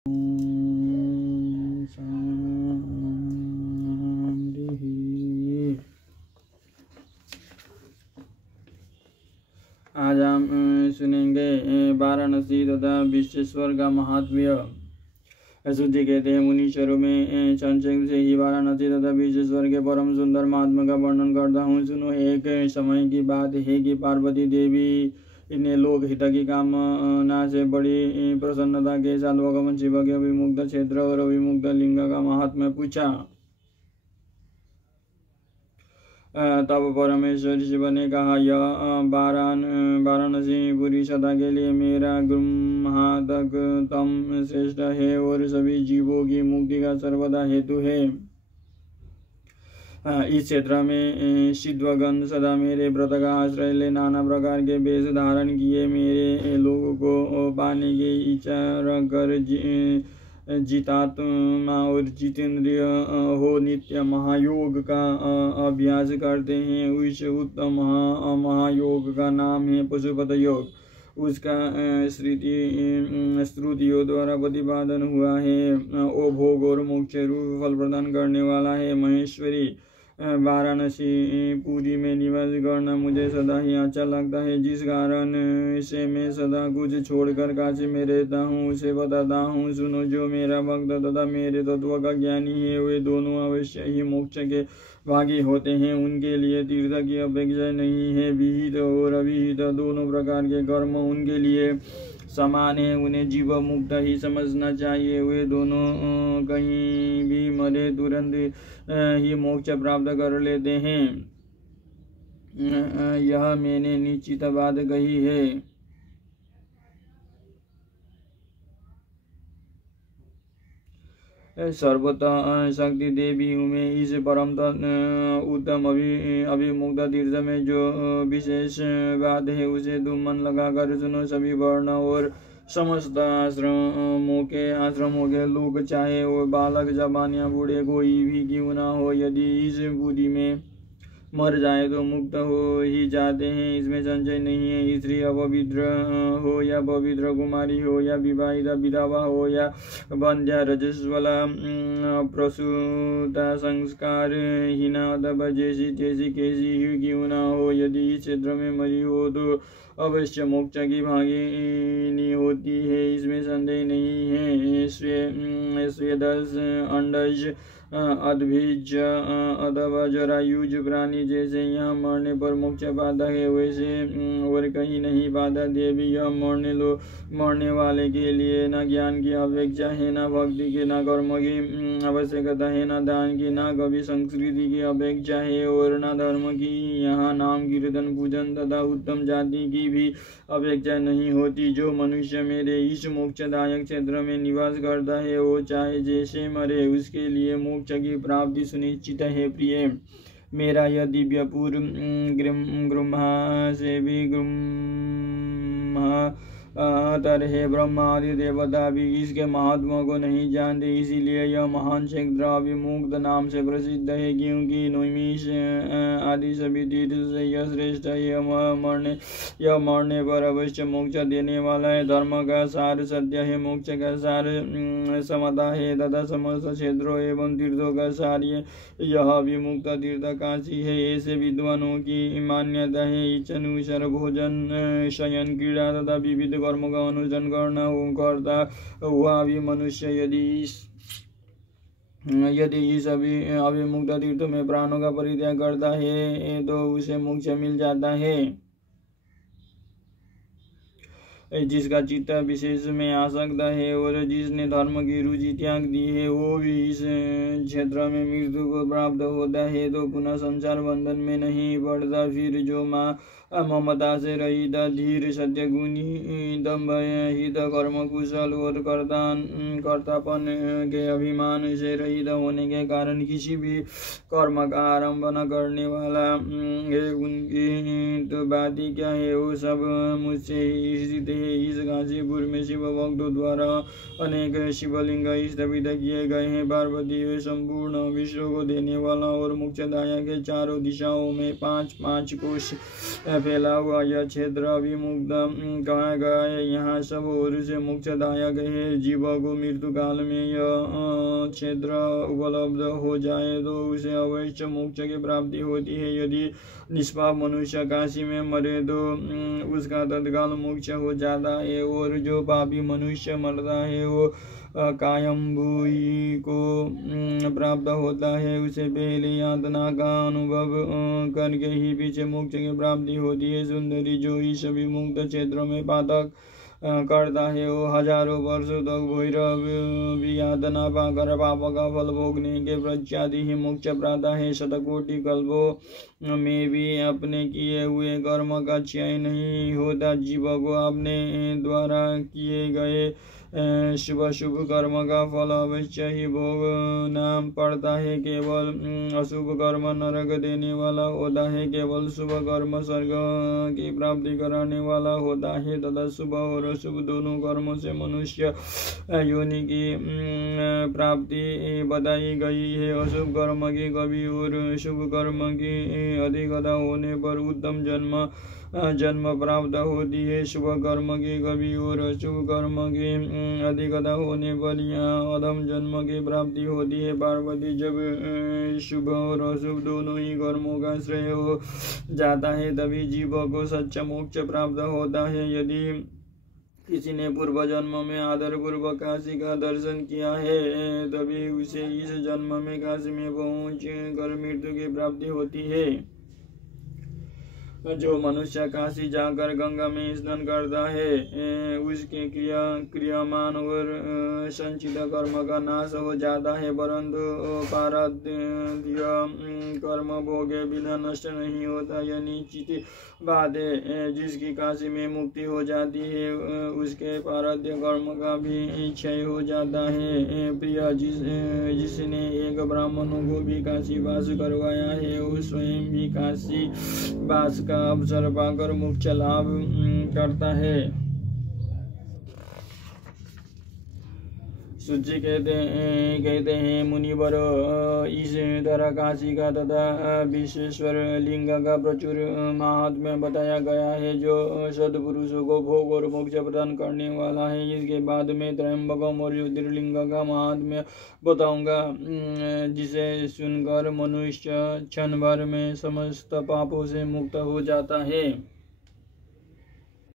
आज हम सुनेंगे वाराणसी तथा विश्वेश्वर का महात्म्य। सूची कहते हैं, मुनीश्वरों में संक्षेप से ही वाराणसी तथा विश्वेश्वर के परम सुंदर महात्मा का वर्णन करता हूँ। सुनो, एक समय की बात है कि पार्वती देवी ने लोक हित की कामना से बड़ी प्रसन्नता के साथ भगवान शिव के अभिमुक्त क्षेत्र और अभिमुक्त लिंग का महात्म्य पूछा। तब परमेश्वर शिव ने कहा, यह वाराणसी पूरी सदा के लिए मेरा गृहातकतम श्रेष्ठ है और सभी जीवों की मुक्ति का सर्वदा हेतु है। इस क्षेत्र में सिद्धगण सदा मेरे व्रत का आश्रय ले नाना प्रकार के वेश धारण किए मेरे लोगों को पाने की इच्छा रखकर जितात्मा और जितेंद्रिय हो नित्य महायोग का अभ्यास करते हैं। उस उत्तम महायोग का नाम है पशुपत योग। उसका श्रुतियों द्वारा प्रतिपादन हुआ है। ओ भोग और मोक्ष रूप फल प्रदान करने वाला है। महेश्वरी, वाराणसी पुरी में निवास करना मुझे सदा ही अच्छा लगता है। जिस कारण से मैं सदा कुछ छोड़कर काशी में रहता हूँ उसे बताता हूँ। सुनो, जो मेरा भक्त तथा मेरे तत्व का ज्ञानी है वे दोनों अवश्य ही मोक्ष के भागी होते हैं। उनके लिए तीर्थ की अपेक्षा नहीं है। विहित और अविहित दोनों प्रकार के कर्म उनके लिए समान है। उन्हें जीव मुक्त ही समझना चाहिए। वे दोनों कहीं भी मरे तुरंत ही मोक्ष प्राप्त कर लेते हैं। यह मैंने निश्चित बात कही है। सर्वतः शक्ति देवी में इस परम उत्तम अभिमुक्त तीर्थ में जो विशेष बात है उसे तुम मन लगाकर सुनो। सभी वर्ण और समस्त आश्रमों के लोग, चाहे वो बालक जवान या बूढ़े कोई भी क्यों ना हो, यदि इस बुद्धि में मर जाए तो मुक्त हो ही जाते हैं, इसमें संशय नहीं है। स्त्री अपवित्र हो या पवित्र कुमारी हो या विवाहिता विधवा हो या बंध्या रजस्वला प्रसूता संस्कार हीना अथवा जैसी कैसी ही क्यों ना हो, यदि इस क्षेत्र में मरी हो तो अवश्य मोक्ष की भागिनी होती है, इसमें संदेह नहीं है। स्वेदस अंडज अद्भिज अथवा जरायुज प्राणी जैसे यहाँ मरने पर मोक्ष पाता है वैसे और कहीं नहीं पाता। देवी, यह मरने वाले के लिए न ज्ञान की अपेक्षा है, न भक्ति की, न कर्म की आवश्यकता है, न दान की, न कभी संस्कृति की अपेक्षा है और न धर्म की। यहाँ नाम कीर्तन पूजन तथा उत्तम जाति की भी अपेक्षा नहीं होती। जो मनुष्य मेरे इस मोक्षदायक क्षेत्र में निवास करता है वो चाहे जैसे मरे उसके लिए मोक्ष की प्राप्ति सुनिश्चित है। प्रिय, मेरा यह दिव्यपुर गृह से भी तर है। ब्रह्मा आदि देवता भी इसके महात्मा को नहीं जानते, इसीलिए यह महान क्षेत्र अभिमुक्त नाम से प्रसिद्ध है। क्योंकि नैमिष आदि सभी तीर्थ से यह श्रेष्ठ है। यह मरने पर अवश्य मोक्ष देने वाला है। धर्म का सार सत्य है, मोक्ष का सार समता है तथा समस्त क्षेत्रों एवं तीर्थों का सार यह अभिमुक्त तीर्थ काशी है। ऐसे विद्वानों की मान्यता है। इच्छानुसार भोजन, शयन, क्रीड़ा तथा विविध कर्म का अनुसरण करता हुआ भी मनुष्य यदि इस अभिमुक्त तीर्थ में प्राणों का परित्याग करता है तो उसे मोक्ष मिल जाता है। जिसका चित्त विशेष में आसक्त है और जिसने धर्म की रुचि त्याग दी है वो भी इस क्षेत्र में मृत्यु को प्राप्त होता है तो पुनः संसार बंधन में नहीं पड़ता। फिर जो ममता से रहित, धीर, सत्यगुणी, दम्भहित, कर्म कुशल और कर्तापन के अभिमान से रहित होने के कारण किसी भी कर्म का आरंभ न करने वाला है, उनकी तो बात ही क्या है। वो सब मुझसे ही स्थित है। इस काशीपुर में शिव भक्तों द्वारा अनेक शिवलिंग स्थापित किए गए हैं। पार्वती संपूर्ण विश्व को देने वाला और मोक्षदायक के चारों दिशाओं में 5-5 कोश फैला हुआ यह क्षेत्र अभिमुक्त कहा गया है। यहाँ सब ओर से मोक्षदायक है। जीव को मृत्यु काल में यह क्षेत्र उपलब्ध हो जाए तो उसे अवश्य मोक्ष की प्राप्ति होती है। यदि निष्पाप मनुष्य काशी में मरे तो उसका तत्काल मोक्ष हो जाता है, और जो पापी मनुष्य मरता है वो कायम्बुई को प्राप्त होता है। उसे पहले यातना का अनुभव करके ही पीछे मोक्ष की प्राप्ति होती है। सुंदरी जो इस विमुक्त क्षेत्रों में पातक करता है वो हजारों वर्षों तक भैरव यातना पाकर पाप का फल भोगने के पश्चात ही मोक्ष प्राप्त है। शतकोटि कल्पों में भी अपने किए हुए कर्म का क्षय नहीं होता। जीव को अपने द्वारा किए गए शुभ शुभ कर्म का फल अवश्य ही भोगना पड़ता है। केवल अशुभ कर्म नरक देने वाला होता है, केवल शुभ कर्म स्वर्ग की प्राप्ति कराने वाला होता है तथा शुभ और अशुभ दोनों कर्मों से मनुष्य योनि की प्राप्ति बताई गई है। अशुभ कर्म की कभी और शुभ कर्म की अधिकता होने पर उत्तम जन्म प्राप्त होती है। शुभ कर्म की कभी और अशुभ कर्म की अधिकता होने पर यहाँ अधम जन्म की प्राप्ति होती है। पार्वती जब शुभ और अशुभ दोनों ही कर्मों का श्रेय हो जाता है तभी जीव को सच्चा मोक्ष प्राप्त होता है। यदि किसी ने पूर्व जन्म में आदर पूर्वक काशी का दर्शन किया है तभी उसे इस जन्म में काशी में पहुँच कर मृत्यु की प्राप्ति होती है। जो मनुष्य काशी जाकर गंगा में स्नान करता है उसके क्रियामान और संचित कर्म का नाश हो जाता है, परंतु पाराध्य कर्म भोगे बिना नष्ट नहीं होता। यह निश्चित बात है। जिसकी काशी में मुक्ति हो जाती है उसके पाराध्य कर्म का भी क्षय हो जाता है। प्रिय जिसने एक ब्राह्मणों को भी काशी वास करवाया है वो स्वयं भी काशी वास का अवसर पाकर मोक्ष लाभ करता है। सूची कहते हैं मुनिवर, इस तरह काशी का तथा विश्वेश्वर लिंग का प्रचुर महात्म्य बताया गया है जो सद्पुरुषों को भोग और मोक्ष प्रदान करने वाला है। इसके बाद में त्रयंबकम और ज्योतिर्लिंग का महात्म्य बताऊंगा जिसे सुनकर मनुष्य क्षण भर में समस्त पापों से मुक्त हो जाता है।